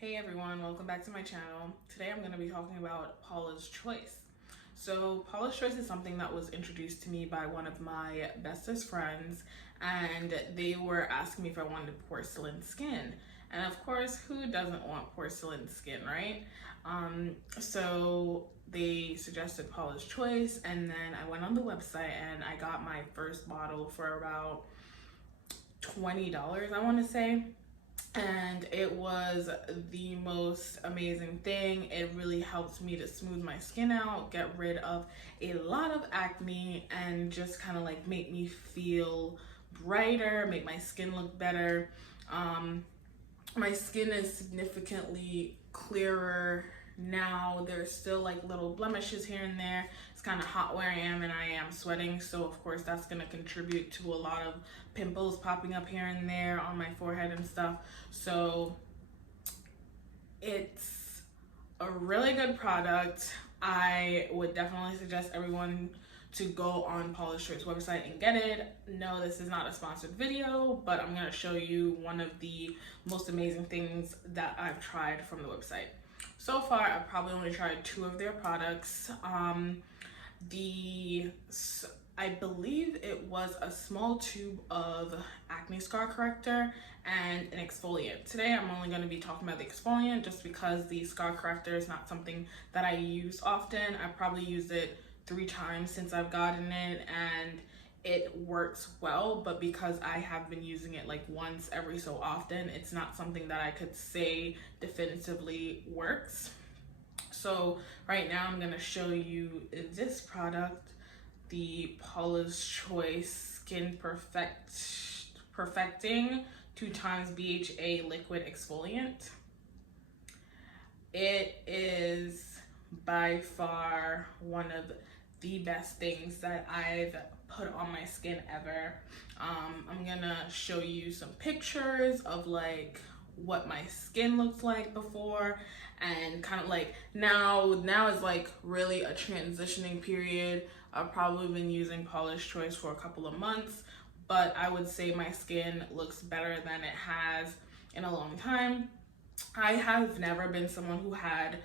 Hey everyone, welcome back to my channel. Today I'm going to be talking about Paula's Choice. So Paula's Choice is something that was introduced to me by one of my bestest friends, and they were asking me if I wanted porcelain skin. And of course, who doesn't want porcelain skin, right? So they suggested Paula's Choice, and then I went on the website and I got my first bottle for about $20, I want to say, and it was the most amazing thing. It really helped me to smooth my skin out, get rid of a lot of acne, and just kind of like make me feel brighter, make my skin look better. My skin is significantly clearer now. There's still like little blemishes here and there. It's kind of hot where I am and I am sweating, so of course that's going to contribute to a lot of pimples popping up here and there on my forehead and stuff. So it's a really good product. I would definitely suggest everyone to go on Paula's Choice website and get it. No, this is not a sponsored video, but I'm going to show you one of the most amazing things that I've tried from the website. So far, I've probably only tried 2 of their products. I believe it was a small tube of acne scar corrector and an exfoliant. Today I'm only going to be talking about the exfoliant just because the scar corrector is not something that I use often. I probably used it 3 times since I've gotten it and it works well, but because I have been using it like once every so often, it's not something that I could say definitively works. So right now I'm going to show you this product, the Paula's Choice Skin Perfecting 2x BHA Liquid Exfoliant. It is by far one of the best things that I've put on my skin ever. I'm gonna show you some pictures of like what my skin looked like before, and kind of like now is like really a transitioning period. I've probably been using Paula's Choice for a couple of months, but I would say my skin looks better than it has in a long time. I have never been someone who had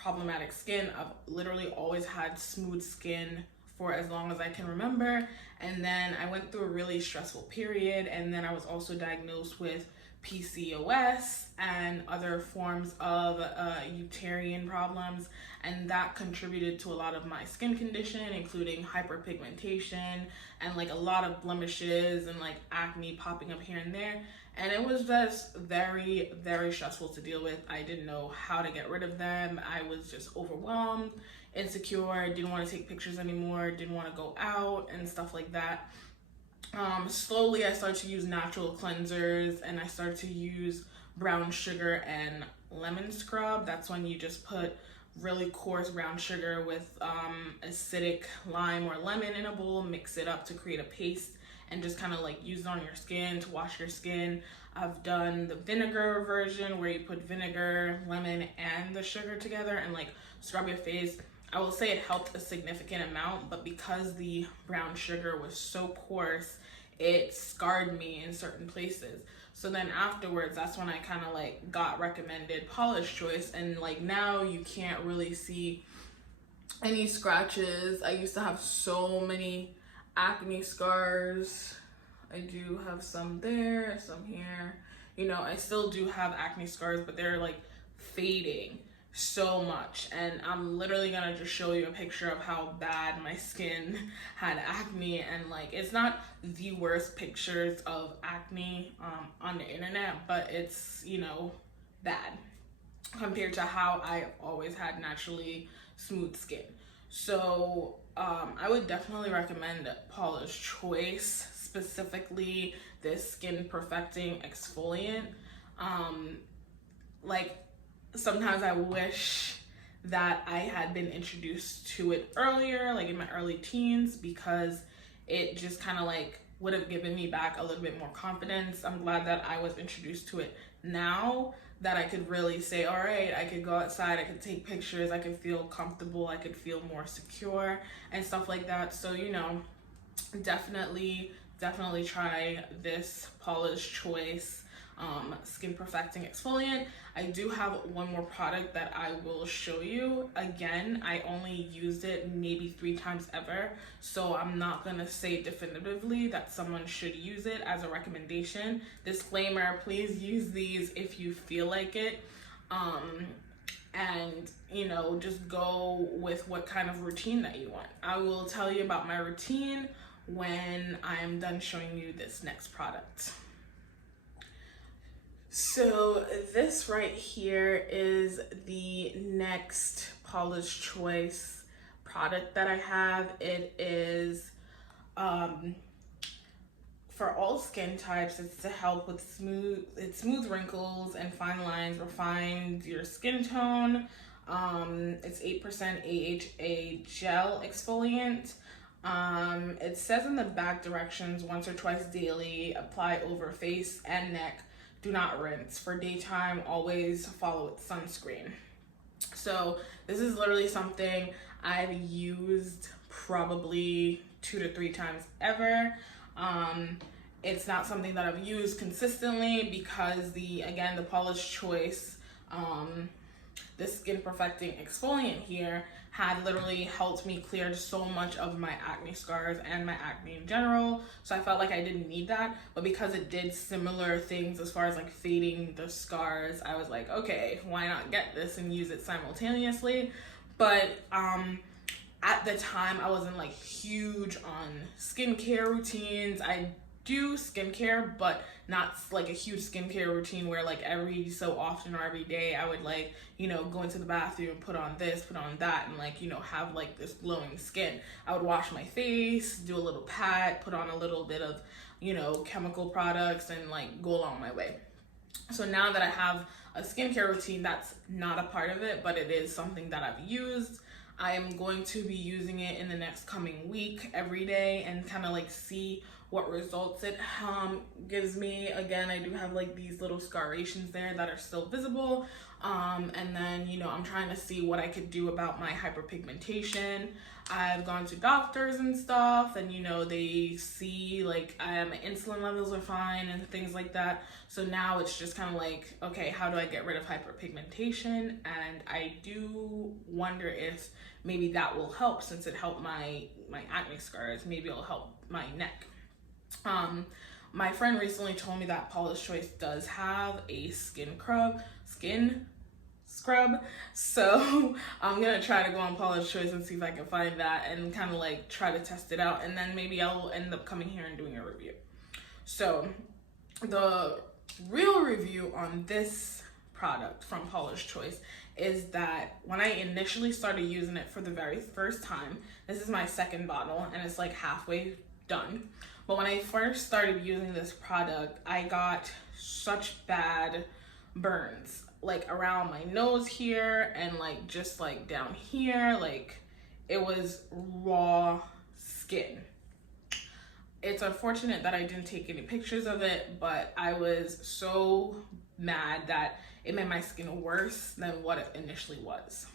problematic skin. I've literally always had smooth skin for as long as I can remember, and then I went through a really stressful period, and then I was also diagnosed with PCOS and other forms of uterine problems, and that contributed to a lot of my skin condition, including hyperpigmentation and like a lot of blemishes and like acne popping up here and there. And it was just very, very stressful to deal with. I didn't know how to get rid of them. I was just overwhelmed, insecure, didn't want to take pictures anymore, didn't want to go out and stuff like that. Slowly I started to use natural cleansers, and I started to use brown sugar and lemon scrub. That's when you just put really coarse brown sugar with acidic lime or lemon in a bowl, mix it up to create a paste, and just kind of like use it on your skin to wash your skin. I've done the vinegar version where you put vinegar, lemon, and the sugar together and like scrub your face. I will say it helped a significant amount, but because the brown sugar was so coarse, it scarred me in certain places. So then afterwards, that's when I kind of like got recommended Paula's Choice, and like now you can't really see any scratches. I used to have so many acne scars. I do have some there, some here. You know, I still do have acne scars, but they're like fading so much, and I'm literally gonna just show you a picture of how bad my skin had acne. And like, it's not the worst pictures of acne on the internet, but it's, you know, bad compared to how I always had naturally smooth skin. So I would definitely recommend Paula's Choice, specifically this Skin Perfecting Exfoliant. Like, sometimes I wish that I had been introduced to it earlier, like in my early teens, because it just kind of like would have given me back a little bit more confidence. I'm glad that I was introduced to it now, that I could really say, all right, I could go outside, I could take pictures, I could feel comfortable, I could feel more secure and stuff like that. So, you know, definitely try this Paula's Choice. Skin Perfecting Exfoliant. I do have one more product that I will show you. Again, I only used it maybe 3 times ever, so I'm not gonna say definitively that someone should use it as a recommendation. Disclaimer, please use these if you feel like it. And you know, just go with what kind of routine that you want. I will tell you about my routine when I'm done showing you this next product. So this right here is the next Paula's Choice product that I have. It is for all skin types. It's to help with smooth wrinkles and fine lines, refine your skin tone. It's 8% AHA gel exfoliant. It says in the back directions, once or twice daily, apply over face and neck. Do not rinse. For daytime, always follow with sunscreen. So this is literally something I've used probably 2 to 3 times ever. It's not something that I've used consistently because the Paula's Choice, the Skin Perfecting Exfoliant here had literally helped me clear so much of my acne scars and my acne in general. So I felt like I didn't need that, but because it did similar things as far as like fading the scars, I was like, okay, why not get this and use it simultaneously? But at the time I wasn't like huge on skincare routines. I do skincare, but not like a huge skincare routine where like every so often or every day I would like, you know, go into the bathroom, put on this, put on that, and like, you know, have like this glowing skin. I would wash my face, do a little pat, put on a little bit of, you know, chemical products, and like go along my way. So now that I have a skincare routine, that's not a part of it, but it is something that I've used. I am going to be using it in the next coming week every day and kind of like see what results it gives me. Again, I do have like these little scariations there that are still visible. And then, you know, I'm trying to see what I could do about my hyperpigmentation. I've gone to doctors and stuff, and you know, they see like my insulin levels are fine and things like that. So now it's just kind of like, okay, how do I get rid of hyperpigmentation? And I do wonder if maybe that will help, since it helped my acne scars. Maybe it'll help my neck. My friend recently told me that Paula's Choice does have a skin scrub, so I'm gonna try to go on Paula's Choice and see if I can find that and kind of like try to test it out, and then maybe I'll end up coming here and doing a review. So the real review on this product from Paula's Choice is that when I initially started using it for the very first time, this is my second bottle and it's like halfway done. But when I first started using this product, I got such bad burns, like around my nose here and like just like down here. Like it was raw skin. It's unfortunate that I didn't take any pictures of it, but I was so mad that it made my skin worse than what it initially was.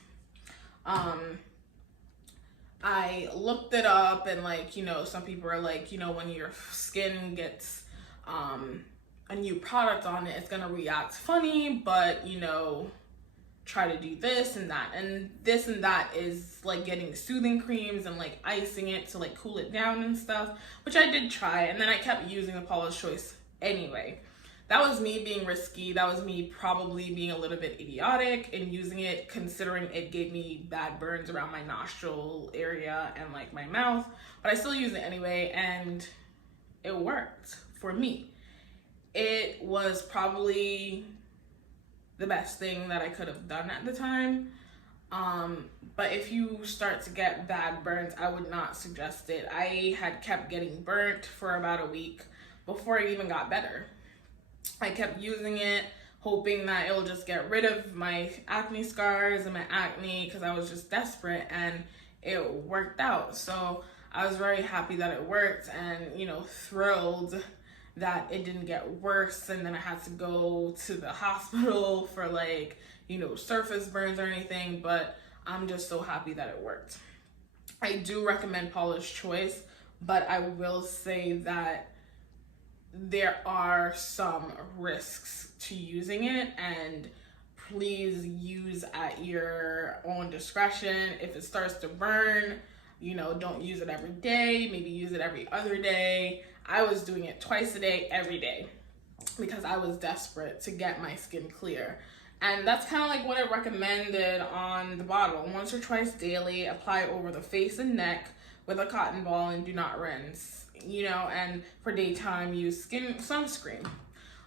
I looked it up, and like, you know, some people are like, you know, when your skin gets a new product on it, it's gonna react funny, but you know, try to do this and that, and this and that is like getting soothing creams and like icing it to like cool it down and stuff, which I did try, and then I kept using the Paula's Choice anyway. That was me being risky. That was me probably being a little bit idiotic in using it, considering it gave me bad burns around my nostril area and like my mouth, but I still use it anyway, and it worked for me. It was probably the best thing that I could have done at the time. But if you start to get bad burns, I would not suggest it. I had kept getting burnt for about a week before it even got better. I kept using it, hoping that it'll just get rid of my acne scars and my acne, because I was just desperate, and it worked out. So I was very happy that it worked, and you know, thrilled that it didn't get worse, and then I had to go to the hospital for like, you know, surface burns or anything, but I'm just so happy that it worked. I do recommend Paula's Choice, but I will say that there are some risks to using it, and please use at your own discretion. If it starts to burn, you know, don't use it every day, maybe use it every other day. I was doing it twice a day, every day, because I was desperate to get my skin clear. And that's kind of like what it recommended on the bottle. Once or twice daily, apply over the face and neck with a cotton ball and do not rinse. You know, and for daytime, use sunscreen.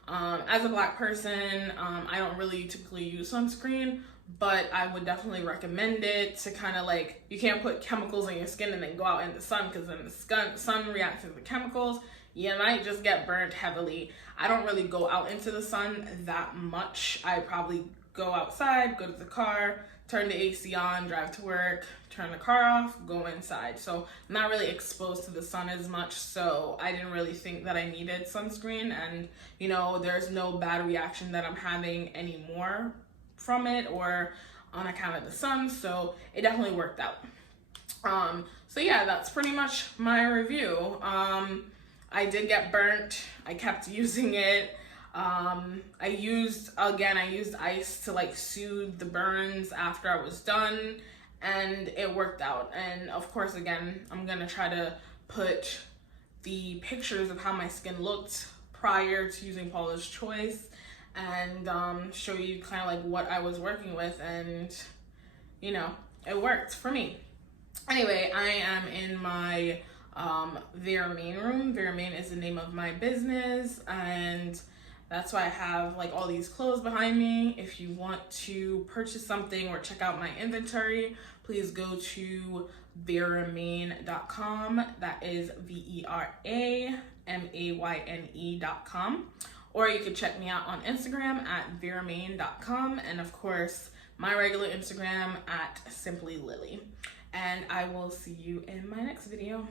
As a Black person, I don't really typically use sunscreen, but I would definitely recommend it to kind of like, you can't put chemicals on your skin and then go out in the sun, because then the sun reacts to the chemicals. You might just get burnt heavily. I don't really go out into the sun that much. I probably go outside, go to the car, turn the AC on, drive to work, turn the car off, go inside. So I'm not really exposed to the sun as much, so I didn't really think that I needed sunscreen. And you know, there's no bad reaction that I'm having anymore from it or on account of the sun, so it definitely worked out. So yeah, that's pretty much my review. I did get burnt. I kept using it. I used ice to like soothe the burns after I was done, and it worked out. And of course, again, I'm gonna try to put the pictures of how my skin looked prior to using Paula's Choice, and show you kind of like what I was working with, and you know, it worked for me. Anyway, I am in my Vera Main room. Vera Main is the name of my business, and that's why I have like all these clothes behind me. If you want to purchase something or check out my inventory, please go to veramane.com. That is VERAMAYNE.com. Or you can check me out on Instagram at veramane.com, and of course my regular Instagram at simply Lylli. And I will see you in my next video.